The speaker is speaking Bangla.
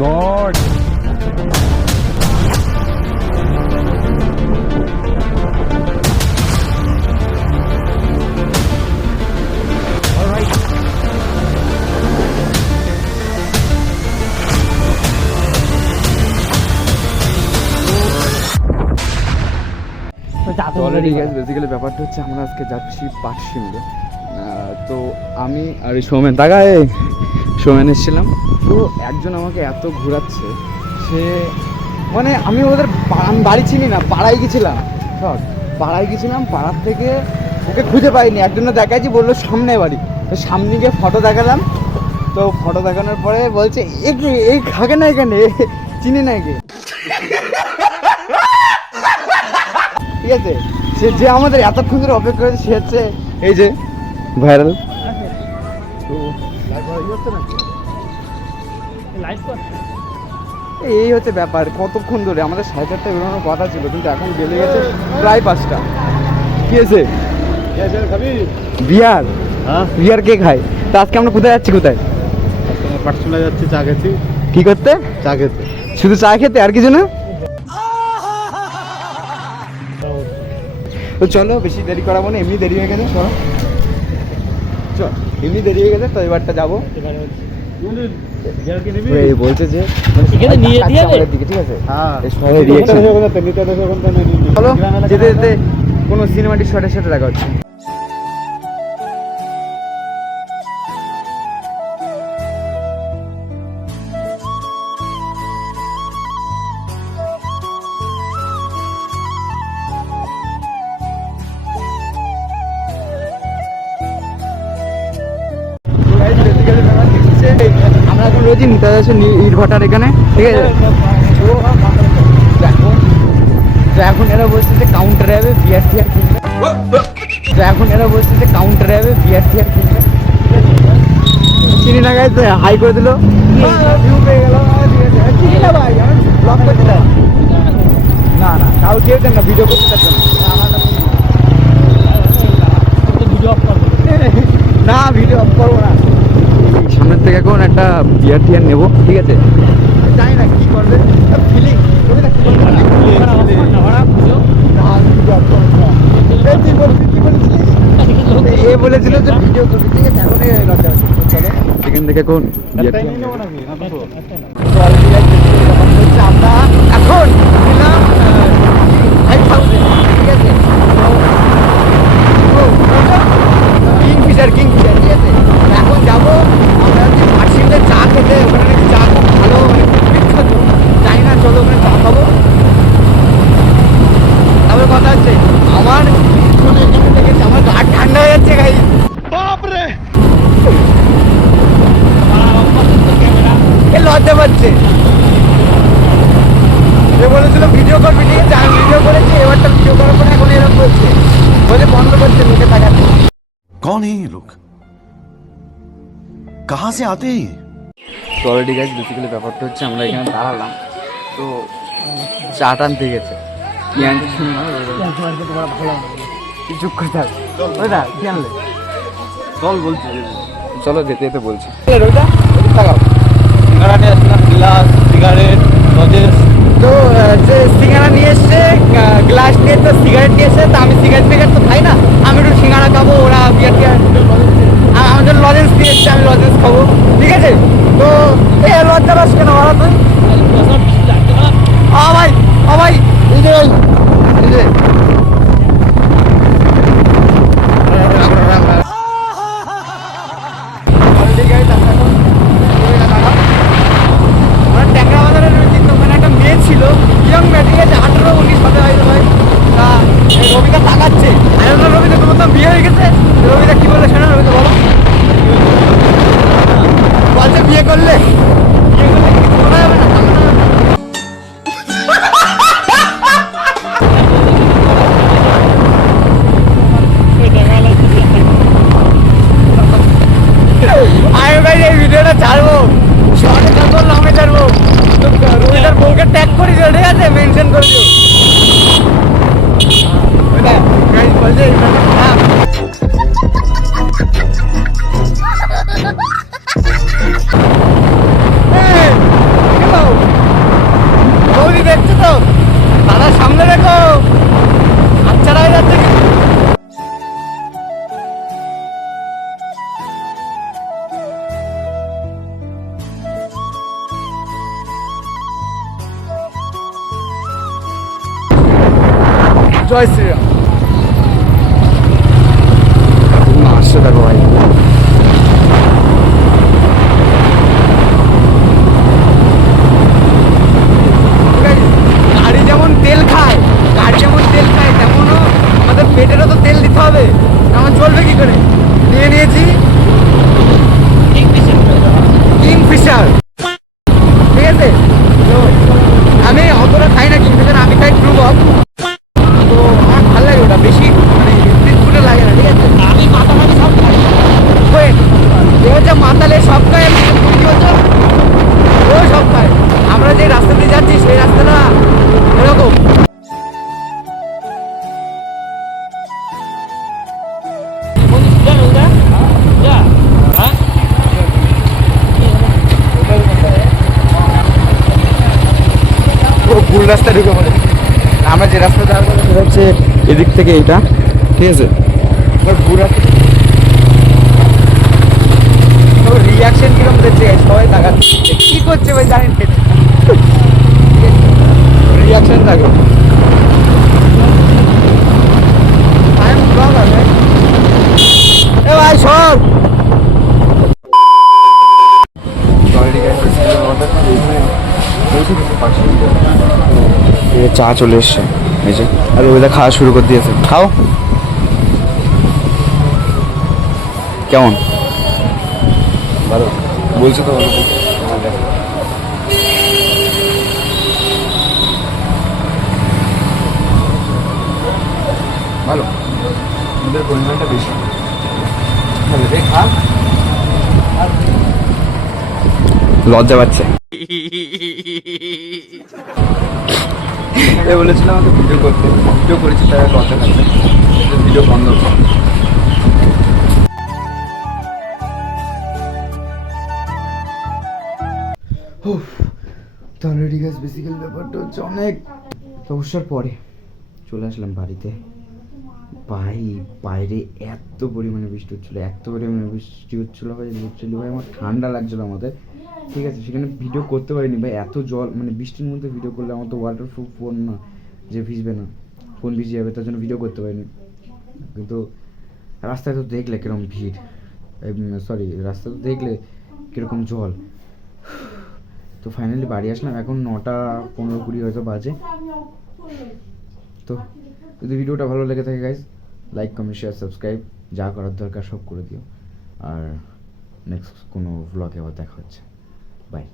গড, অলরেডি গ্যাস বেসিক্যালি ব্যাপারটা হচ্ছে আমরা আজকে যাচ্ছি পাটশিমলে। তো আমি আর সৌমেন তাগায় সৌমেন এসেছিলাম। তো একজন আমাকে এত ঘোরাচ্ছে, সে মানে আমি ওদের আমি বাড়ি চিনি না, পাড়ায় গেছিলাম, সব পাড়ায় গেছিলাম, পাড়ার থেকে ওকে খুঁজে পাইনি, একজনে দেখাচ্ছি বললো সামনে বাড়ি, তো সামনে গিয়ে ফটো দেখালাম। তো ফটো দেখানোর পরে বলছে এ কি এই থাকে না এখানে, চিনি না একে। ঠিক আছে, সে যে আমাদের এতক্ষণ ধরে অপেক্ষা করেছে সে হচ্ছে এই যে ভাইরাল। তো এই হচ্ছে ব্যাপার, কতক্ষণ ধরে আমাদের 4:30 বেরোনোর কথা ছিল, কিন্তু এখন বেড়ে গেছে প্রায় 5টা। কি আছে বিয়ার? হ্যাঁ বিয়ার কে খায়? তা আজকে আমরা কোথায় যাচ্ছি? কোথায়? পাটশিমলা যাচ্ছি চা খেতে। কি করতে? চা খেতে। শুধু চা খেতে, আর কিছু না? তো চলো বেশি দেরি করাবো না, এমনি দেরি হয়ে গেছে, চলো চল, এমনি দেরি হয়ে গেছে। তো এবারটা যাবো, বলছে যে দিকে, ঠিক আছে চলো যেতে যেতে কোনো সিনেমাটিক শটের সাথে দেখা হচ্ছে। আমরা এখন রয়েছি নেতাজি ইটভাটার এখানে, ঠিক আছে। তো এখন এরা বলছে যে কাউন্টারে যাবে বিয়ার টিয়ার কিনবে, তো এখন এরা বলছে যে কাউন্টারে যাবে বিয়ার টিয়ার কিনবে। চিনি না গাইজ, হাই করে দিল, ভিউ পেয়ে গেল। চিনি না ভাই, আমি ব্লগ করতে চাই না, না কাউ কেউ দেন না, ভিডিও করতে চাচ্ছেন না, ভিডিও অফ করবো না। সামনের থেকে এখন একটা বিয়ার টিয়ার নেবো, ঠিক আছে। জানি না কি করবে, ফিলিং এ বলেছিল যে ভিডিও করবি, ঠিক আছে। এখন এখান থেকে এখন আমরা এখন ঠিক আছে, কিংফিশার, ঠিক আছে। এখন যাবো আমরা হচ্ছে পাটশিমলে চা খেতে, ওখানে চা খুব ভালো, বিখ্যাত, জানি না, চলো ওখানে চা খাবো। তারপরে কথা হচ্ছে আমার দেখেছি আমার গা ঠান্ডা হয়ে যাচ্ছে গাই, বাপরে এ লজ্জা পাচ্ছে। এ বলেছিল ভিডিও করবি, ঠিক আছে, আমি ভিডিও করেছি, এবারটা ভিডিও করার পরে এখন এরকম বলছে, বলে বন্ধ করছে মুখে তাকাচ্ছে। कौन है ये लोग, कहाँ से आते हैं? তো অলরেডি গাইজ বেসিক্যালি ব্যাপারটা হচ্ছে আমরা এখানে দাঁড়ালাম, তো চা টানতে গেছে। কি আনতে শুনি না, চুপ করে থাক, কি আনলে চল বলছি, চলো যেতে যেতে বলছি। সিঙ্গারা নিয়ে আসছিলাম, গ্লাস, সিগারেট, লজেস। তো যে সিঙ্গারা নিয়ে এসছে, গ্লাস নিয়ে, তো সিগারেট নিয়ে এসছে, তো আমি সিগারেট ফিগারেট তো খাই না, আমি একটু সিঙ্গারা খাবো, ওরা বিয়ার টিয়ার, আমাদের লজেন্স দিয়ে এসছে, আমি লজেন্স খাবো, ঠিক আছে। তো এ লজ্জা বাস কেন বলো তুই? ভাই ভাই এই যে এই যে ট্যাংরা বাজারের ওখানে একটা মেয়ে ছিল, ইয়ং মেয়ে, ঠিক আছে, 18-19 হতে হয়তো ভাই। তা রবিদা তাকাচ্ছে, আমি বললাম রবিদা তোমার তো বিয়ে হয়ে গেছে। রবিদা কি বললে শোনা, রবিদা বলো, বলছে বিয়ে করলে শোনা যাবে না। আমি ভাই এই ভিডিওটা ছাড়বো, শর্টে ছাড়বো, লংয়ে ছাড়বো, রবিদার বউকে ট্যাগ করে দিও, ঠিক আছে, মেনশন করে দিও। বলছে হবে, আমার চলবে কি করে। নিয়ে নিয়েছি কিংফিশার, ঠিক আছে। তো আমি অতটা খাই না কিংফিশার, আমি খাই ট্রু বক। তো আমার ভালো লাগে ওটা, বেশি মানে ফুটে লাগে না, ঠিক আছে। আমি মাতামাতি সব খাই, এ হচ্ছে মাতালে সব খায়, আমি কি হচ্ছে ও সব খায়। আমরা যে রাস্তা দিয়ে যাচ্ছি সেই রাস্তাটা এরকম। ভুল রাস্তা ঢুকে পড়ে। আমরা যে রাস্তা যাওয়ার কথা সেটা হচ্ছে এদিক থেকে এইটা, ঠিক আছে। ভুল রাস্তা রিয়াকশন কিরকম দিচ্ছে সবাই তাকাচ্ছে, কি করছে ভাই জানেন, রিয়াকশন থাকে। এ ভাই সব চা চলে এসছে এই যে, আর ওইটা খাওয়া শুরু করে দিয়েছে। খাও, কেমন? ভালো বলছো তো, ভালো, দুধের পরিমাণটা বেশি। লজ্জা পাচ্ছে, বলেছিলাম আমাকে ভিডিও করতে, ভিডিও করেছি, তারা লজ্জা পাচ্ছে, ভিডিও বন্ধ হচ্ছে। তাহলে ঠিক আছে, বেসিক্যালি ব্যাপারটা হচ্ছে অনেক তপস্যার পরে চলে আসলাম বাড়িতে। ভাই বাইরে এত পরিমাণে বৃষ্টি হচ্ছিলো, এত পরিমাণে বৃষ্টি হচ্ছিলো ভাই, লিটারালি ভাই আমার ঠান্ডা লাগছিলো আমাদের, ঠিক আছে। সেখানে ভিডিও করতে পারিনি ভাই, এত জল, মানে বৃষ্টির মধ্যে ভিডিও করলে আমার তো ওয়াটারপ্রুফ ফোন না, যে ভিজবে না, ফোন ভিজে যাবে, তার জন্য ভিডিও করতে পারিনি। কিন্তু রাস্তায় তো দেখলে কীরকম ভিড়, সরি রাস্তায় তো দেখলে কীরকম জল। তো ফাইনালি বাড়ি আসলাম, এখন 9:15-20 হয়তো বাজে। তো যদি ভিডিওটা ভালো লেগে থাকে guys, like comment share subscribe যা করার দরকার সব করে দিও। আর নেক্সট কোনো ভ্লগে আবার দেখা হচ্ছে, বাই।